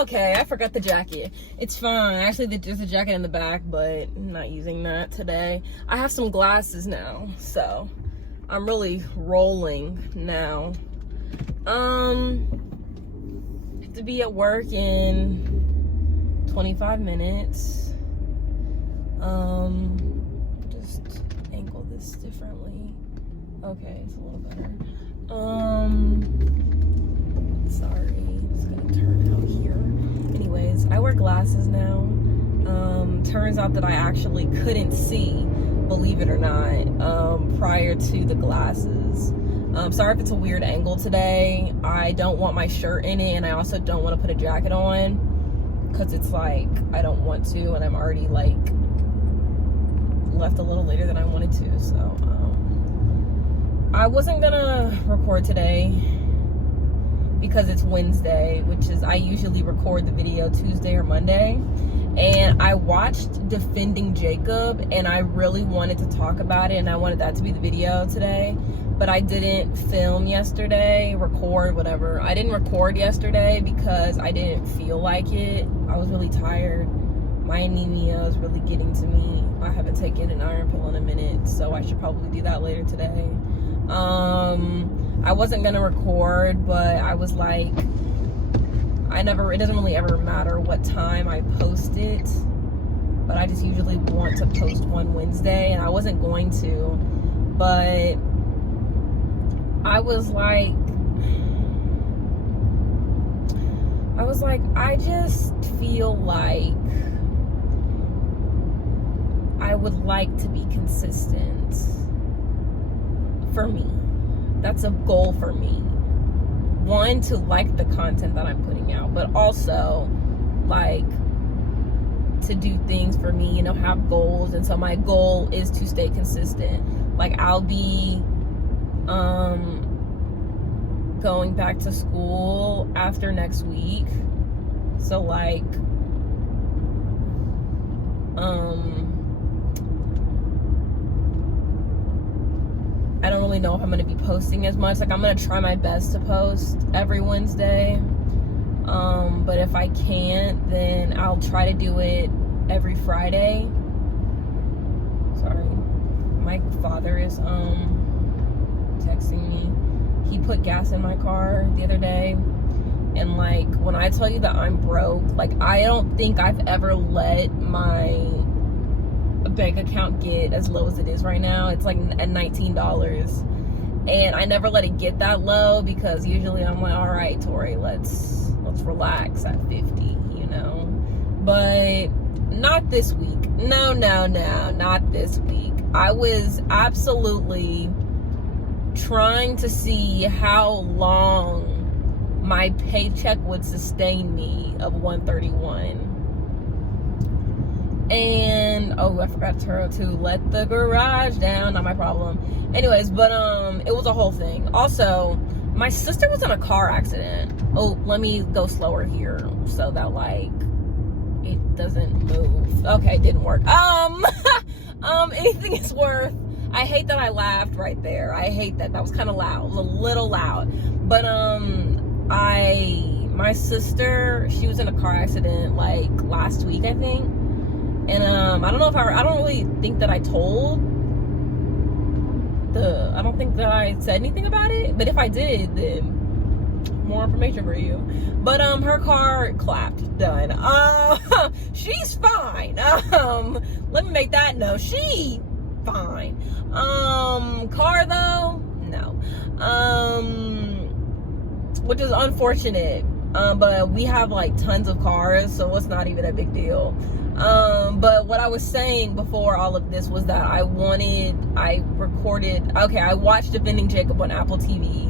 Okay, I forgot the jacket. It's fine. Actually, there's a jacket in the back, but I'm not using that today. I have some glasses now, so I'm really rolling now. I have to be at work in 25 minutes. Just angle this differently. Okay, it's a little better. Sorry, it's gonna turn out here. Anyways, I wear glasses now. Turns out that I actually couldn't see, believe it or not, prior to the glasses. Sorry if it's a weird angle today. I don't want my shirt in it, and I also don't want to put a jacket on, because it's like, I don't want to, and I'm already like, left a little later than I wanted to, so, I wasn't gonna record today, because it's Wednesday, which is, I usually record the video Tuesday or Monday, and I watched Defending Jacob, and I really wanted to talk about it, and I wanted that to be the video today, but I didn't film yesterday, record, whatever. I didn't record yesterday because I didn't feel like it. I was really tired. My anemia is really getting to me. I haven't taken an iron pill in a minute, so I should probably do that later today. I wasn't gonna record, but I was like, it doesn't really ever matter what time I post it, but I just usually want to post one Wednesday, and I wasn't going to, but I was like, I just feel like I would like to be consistent. For me, that's a goal for me. One, to like the content that I'm putting out, but also like to do things for me, you know, have goals. And so my goal is to stay consistent. Like, I'll be going back to school after next week, so like I don't really know if I'm going to be posting as much. Like, I'm going to try my best to post every Wednesday. But if I can't, then I'll try to do it every Friday. Sorry. My father is texting me. He put gas in my car the other day. And like, when I tell you that I'm broke, like, I don't think I've ever let my bank account get as low as it is right now. It's like at $19, and I never let it get that low, because usually I'm like, all right, Tori, let's relax at 50, you know. But not this week. No, not this week. I was absolutely trying to see how long my paycheck would sustain me of $131. And oh, I forgot to let the garage down. Not my problem. Anyways, but it was a whole thing. Also, my sister was in a car accident. Oh, let me go slower here so that like it doesn't move. Okay, it didn't work. Anything is worth. I hate that I laughed right there. I hate that. That was kind of loud. It was a little loud. But my sister, she was in a car accident like last week, I think. And I don't really think that I think that I said anything about it, but if I did, then more information for you. But her car clapped, done. She's fine. Let me make that no, she fine. Car though, no. Which is unfortunate. But we have like tons of cars, so it's not even a big deal. But what I was saying before all of this was that I watched Defending Jacob on Apple TV,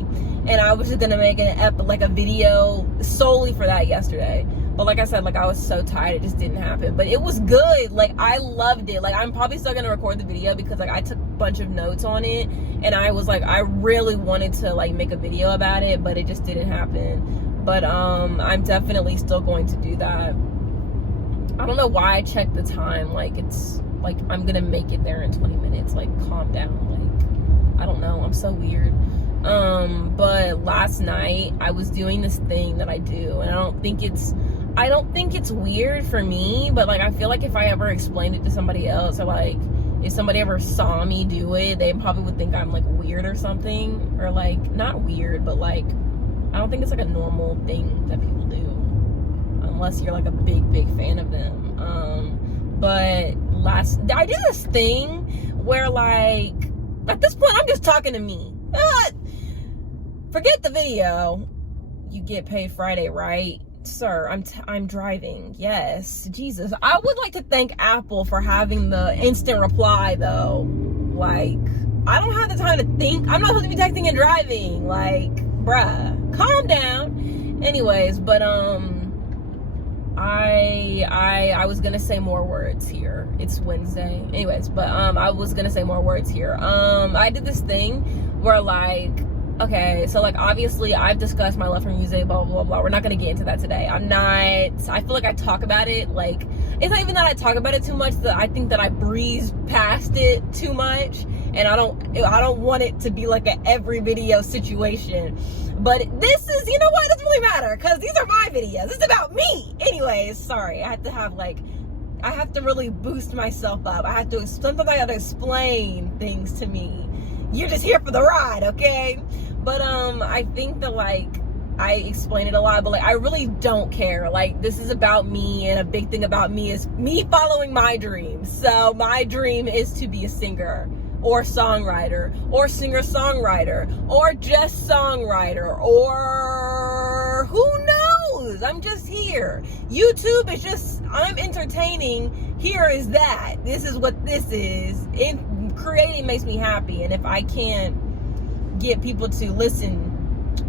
and I was just gonna make a video solely for that yesterday. But like I said, like, I was so tired, it just didn't happen. But it was good. Like, I loved it. Like, I'm probably still gonna record the video because like I took a bunch of notes on it, and I was like, I really wanted to like make a video about it, but it just didn't happen. But I'm definitely still going to do that. I don't know why I checked the time. Like, it's like I'm gonna make it there in 20 minutes. Like, calm down. Like, I don't know, I'm so weird. But last night I was doing this thing that I do, and I don't think it's I don't think it's weird for me, but like I feel like if I ever explained it to somebody else, or like if somebody ever saw me do it, they probably would think I'm like weird or something, or like not weird, but like I don't think it's like a normal thing that people do unless you're like a big fan of them. But I did this thing where like at this point I'm just talking to me. Forget the video. You get paid Friday, right? Sir, I'm driving. Yes. Jesus. I would like to thank Apple for having the instant reply though. Like, I don't have the time to think. I'm not supposed to be texting and driving. Like, bruh, calm down. Anyways, but I was gonna say more words here. It's Wednesday. Anyways, but I was gonna say more words here. I did this thing where like, okay, so like obviously I've discussed my love for music, blah blah blah. We're not gonna get into that today. I feel like I talk about it like, it's not even that I talk about it too much, that I think that I breeze past it too much, and I don't want it to be like a every video situation. But this is, you know what, it doesn't really matter because these are my videos. It's about me. Anyways, sorry, I have to really boost myself up. Sometimes I gotta explain things to me. You're just here for the ride, okay? But I think that like I explain it a lot, but like I really don't care. Like, this is about me, and a big thing about me is me following my dreams. So my dream is to be a singer or songwriter or singer-songwriter or just songwriter, or who knows? I'm just here. YouTube is just, I'm entertaining. Here is that. This is what this is. Creating makes me happy, and if I can't get people to listen,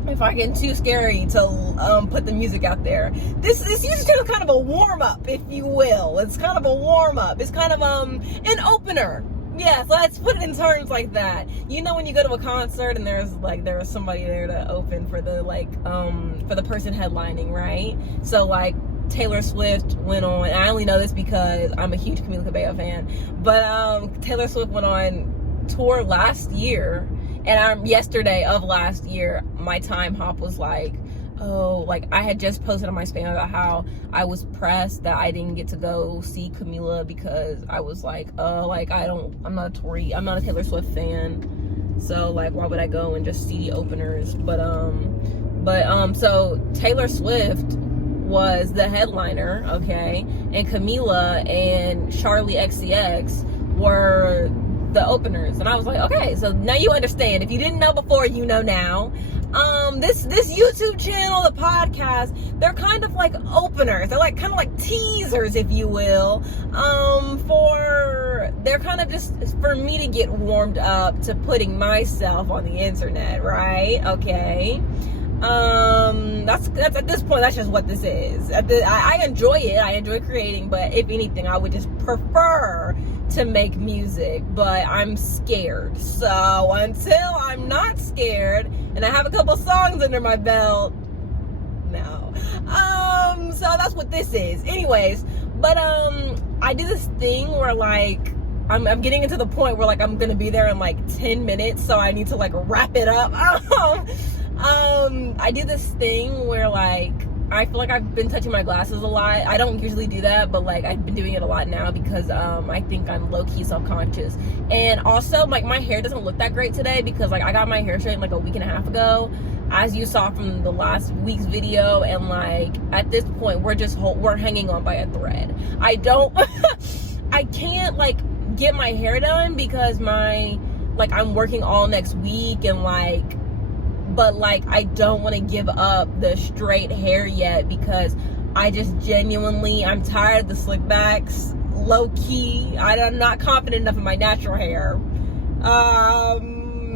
if I get too scary to put the music out there, this usually is kind of a warm-up, if you will. It's kind of a warm-up. It's kind of an opener. Yeah, so let's put it in terms like that. You know, when you go to a concert and there was somebody there to open for the for the person headlining, right? So like Taylor Swift went on, and I only know this because I'm a huge Camila Cabello fan, but Taylor Swift went on tour last year, and yesterday of last year, my time hop was like, oh, like I had just posted on my spam about how I was pressed that I didn't get to go see Camila because I was like, like I'm not a Tori, I'm not a Taylor Swift fan, so like why would I go and just see the openers? But so Taylor Swift was the headliner, okay, and Camila and Charli XCX were the openers, and I was like, okay, so now you understand. If you didn't know before, you know now. This YouTube channel, the podcast, they're kind of like openers. They're like kind of like teasers, if you will. They're kind of just for me to get warmed up to putting myself on the internet, right? Okay. That's at this point, that's just what this is. I enjoy it. I enjoy creating, but if anything, I would just prefer to make music, but I'm scared. So until I'm not scared and I have a couple songs under my belt, no. So that's what this is. Anyways, but I do this thing where like I'm getting into the point where like I'm gonna be there in like 10 minutes, so I need to like wrap it up. I do this thing where like I feel like I've been touching my glasses a lot. I don't usually do that, but like I've been doing it a lot now because I think I'm low-key self-conscious. And also like my hair doesn't look that great today because like I got my hair straightened like a week and a half ago, as you saw from the last week's video, and like at this point we're hanging on by a thread. I can't like get my hair done because I'm working all next week, and but like I don't want to give up the straight hair yet because I just genuinely, I'm tired of the slick backs, low key. I'm not confident enough in my natural hair.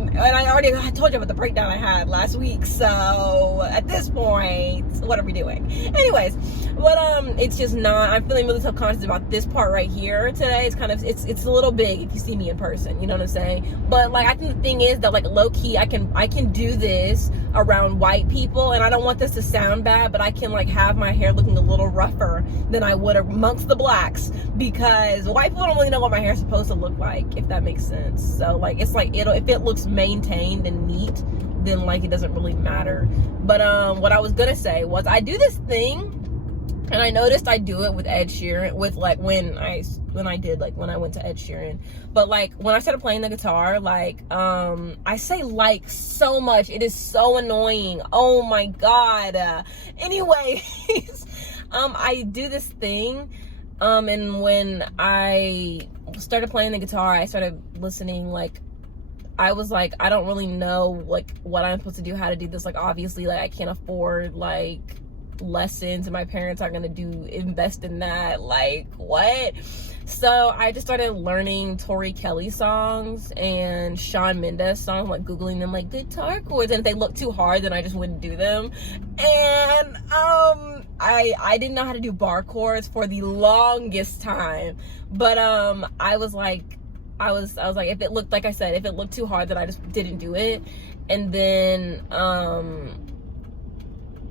And I told you about the breakdown I had last week, so at this point, what are we doing? Anyways, but it's just not, I'm feeling really self-conscious about this part right here today. It's kind of, it's a little big if you see me in person, you know what I'm saying? But like I think the thing is that like low-key I can do this around white people, and I don't want this to sound bad, but I can like have my hair looking a little rougher than I would amongst the blacks, because white people don't really know what my hair's supposed to look like, if that makes sense. So like it's like if it looks maintained and neat, then like it doesn't really matter. But what I was gonna say was I do this thing And I noticed I do it with Ed Sheeran, with like when I went to Ed Sheeran. But like when I started playing the guitar, like I say like so much. It is so annoying. Oh my god. Anyways, I do this thing. And when I started playing the guitar, I started listening, like I was like, I don't really know like what I'm supposed to do, how to do this. Like obviously like I can't afford like lessons, and my parents aren't gonna invest in that, like what? So I just started learning Tori Kelly songs and Shawn Mendes songs, like googling them, like guitar chords, and if they look too hard then I just wouldn't do them. And I didn't know how to do bar chords for the longest time, but I was like if it looked, like I said, if it looked too hard then I just didn't do it. And then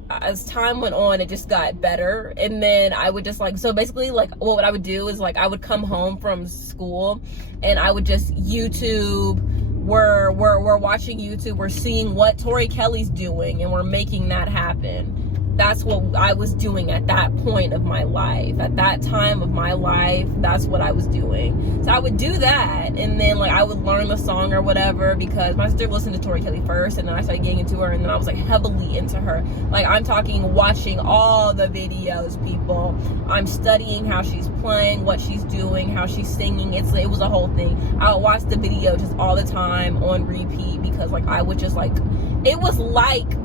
as time went on, it just got better. And then I would just like, so basically like what I would do is like I would come home from school and I would just YouTube, we're watching YouTube, we're seeing what Tori Kelly's doing, and we're making that happen. That's what I was doing at that point of my life. At that time of my life, that's what I was doing. So I would do that, and then like I would learn the song or whatever, because my sister listened to Tori Kelly first, and then I started getting into her, and then I was like heavily into her. Like I'm talking watching all the videos, people. I'm studying how she's playing, what she's doing, how she's singing. It was a whole thing. I would watch the video just all the time on repeat, because like I would just like, it was like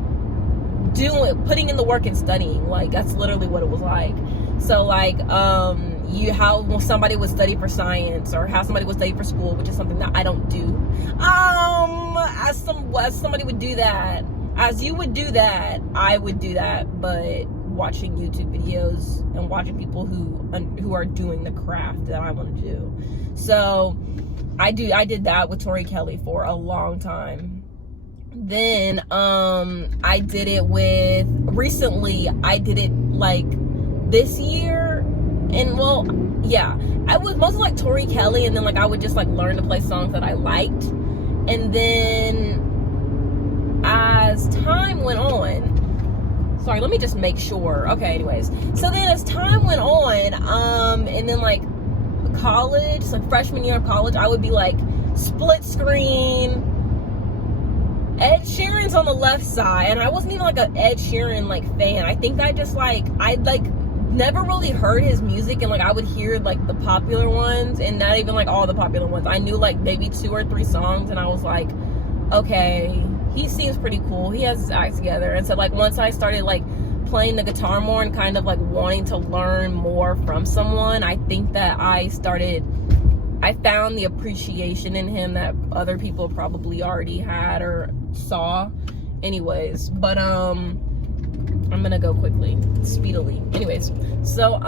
putting in the work and studying. Like that's literally what it was like. So like how somebody would study for science, or how somebody would study for school, which is something that I don't do. As somebody would do that, as you would do that, I would do that, but watching YouTube videos and watching people who are doing the craft that I want to do. So I did that with Tori Kelly for a long time. Then I did it recently I did it like this year, and well yeah, I was mostly like Tori Kelly, and then like I would just like learn to play songs that I liked. And then as time went on, sorry, let me just make sure. Okay, anyways, so then as time went on, and then like college, like freshman year of college, I would be like split screen Ed Sheeran's on the left side, and I wasn't even like an Ed Sheeran like fan. I think I just like, I'd like never really heard his music, and like I would hear like the popular ones, and not even like all the popular ones. I knew like maybe 2 or 3 songs, and I was like, okay, he seems pretty cool, he has his act together. And so like once I started like playing the guitar more and kind of like wanting to learn more from someone, I think that I found the appreciation in him that other people probably already had or saw. Anyways, but I'm gonna go speedily. Anyways, so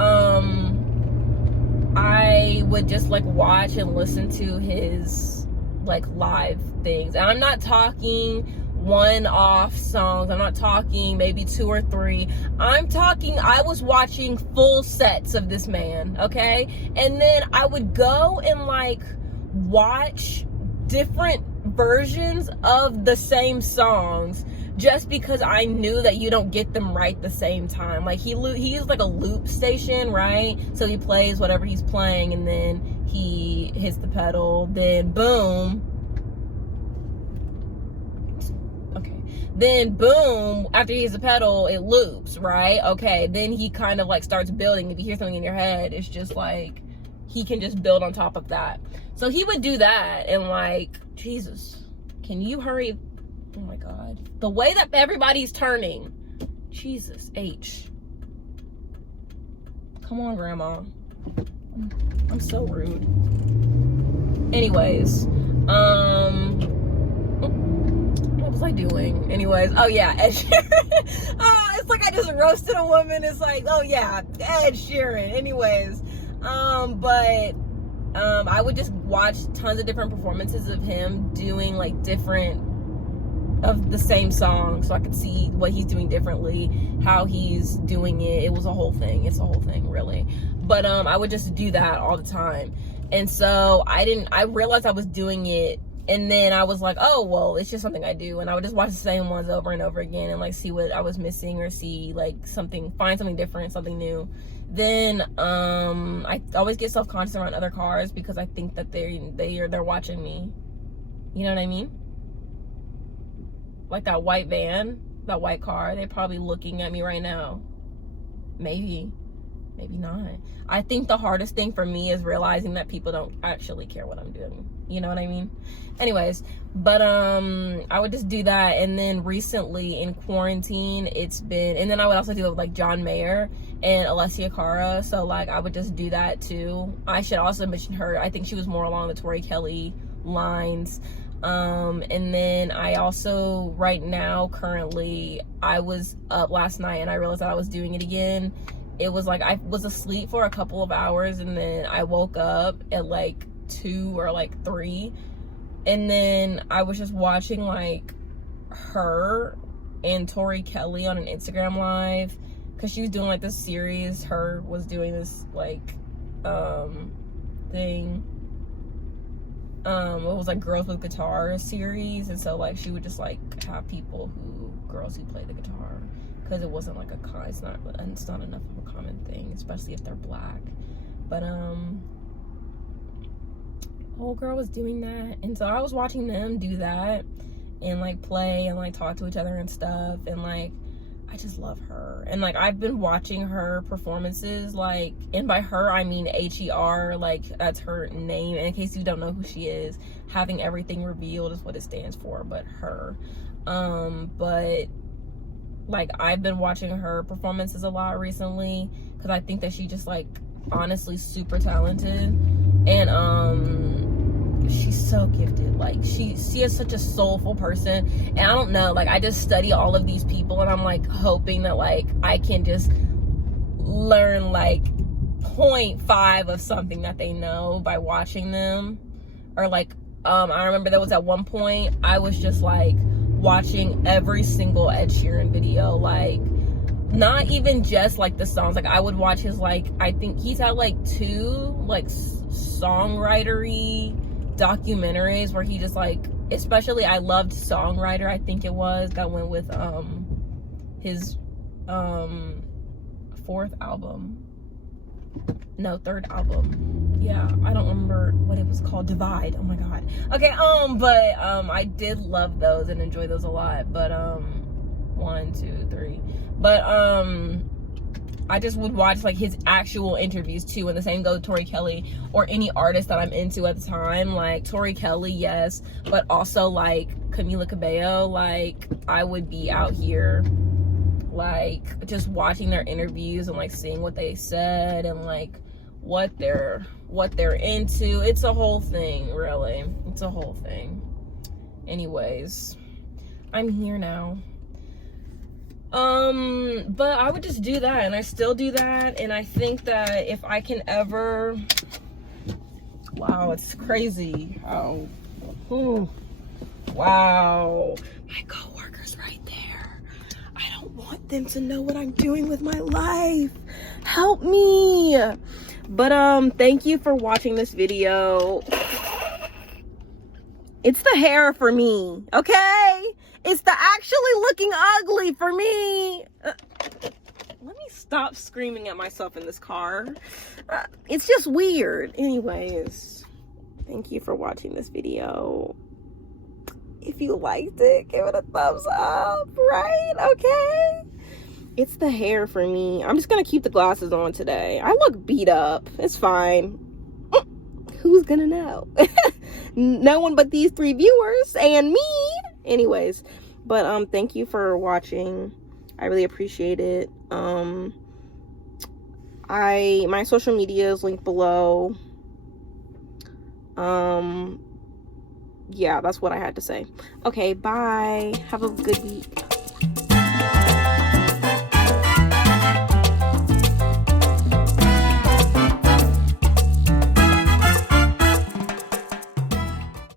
I would just like watch and listen to his like live things, and I'm not talking one-off songs, I'm not talking maybe 2 or 3, I'm talking I was watching full sets of this man, okay? And then I would go and like watch different versions of the same songs, just because I knew that you don't get them right the same time. Like he used like a loop station, right? So he plays whatever he's playing, and then he hits the pedal, then boom, after he hits the pedal, it loops, right? Okay, then he kind of like starts building. If you hear something in your head, it's just like he can just build on top of that. So he would do that, and like, Jesus, can you hurry? Oh my God, the way that everybody's turning, Jesus H, come on, Grandma, I'm so rude. Anyways, what was I doing? Anyways, oh yeah, Ed Sheeran. Oh, it's like I just roasted a woman. It's like, oh yeah, Ed Sheeran. Anyways, I would just watch tons of different performances of him doing like different of the same song, so I could see what he's doing differently, how he's doing it. It was a whole thing. It's a whole thing, really. But I would just do that all the time. And so I realized I was doing it And then I was like, oh, well, it's just something I do. And I would just watch the same ones over and over again and like see what I was missing, or see like find something different, something new. Then I always get self-conscious around other cars because I think that they're watching me. You know what I mean? Like that white van, that white car, they're probably looking at me right now. Maybe not. I think the hardest thing for me is realizing that people don't actually care what I'm doing. You know what I mean? Anyways, but I would just do that. And then recently in quarantine, and then I would also do like John Mayer and Alessia Cara. So like I would just do that too. I should also mention her. I think she was more along the Tori Kelly lines. And then I also right now currently, I was up last night and I realized that I was doing it again. It was like I was asleep for a couple of hours, and then I woke up at like 2 or like 3, and then I was just watching like her and Tori Kelly on an Instagram live, because she was doing like this series. Her was doing this like thing, it was like Girls with Guitar series, and so like she would just like have girls who play the guitar, because it wasn't like it's not enough of a common thing, especially if they're black. But old girl was doing that, and so I was watching them do that and like play and like talk to each other and stuff, and like I just love her. And like I've been watching her performances, like, and by her I mean HER, like that's her name, and in case you don't know who she is, having everything revealed is what it stands for, but her. But like I've been watching her performances a lot recently, because I think that she just like honestly super talented, and she's so gifted. Like she is such a soulful person, and I don't know, like I just study all of these people, and I'm like hoping that like I can just learn like 0.5 of something that they know by watching them. Or like I remember there was at one point I was just like watching every single Ed Sheeran video, like not even just like the songs, like I would watch his, like I think he's had like 2 like songwritery documentaries where he just like, especially I loved Songwriter, I think it was, that went with his 4th album, no, 3rd album, yeah, I don't remember what it was called, Divide, oh my god, okay, but I did love those and enjoy those a lot, but 1, 2, 3, but I just would watch like his actual interviews too, and the same goes with Tori Kelly or any artist that I'm into at the time. Like Tori Kelly, yes, but also like Camila Cabello, like I would be out here like just watching their interviews and like seeing what they said and like what they're into. It's a whole thing, really. It's a whole thing. Anyways, I'm here now. But I would just do that, and I still do that, and I think that if I can ever, wow, it's crazy how, wow, my coworker's right there. I don't want them to know what I'm doing with my life. Help me. But thank you for watching this video. It's the hair for me, okay? It's the actually looking ugly for me. Let me stop screaming at myself in this car. It's just weird. Anyways, thank you for watching this video. If you liked it, give it a thumbs up, right? Okay? It's the hair for me. I'm just gonna keep the glasses on today. I look beat up. It's fine. Who's gonna know? No one but these 3 viewers and me. Anyways, but thank you for watching. I really appreciate it. My social media is linked below. Yeah, that's what I had to say. Okay, bye. Have a good week.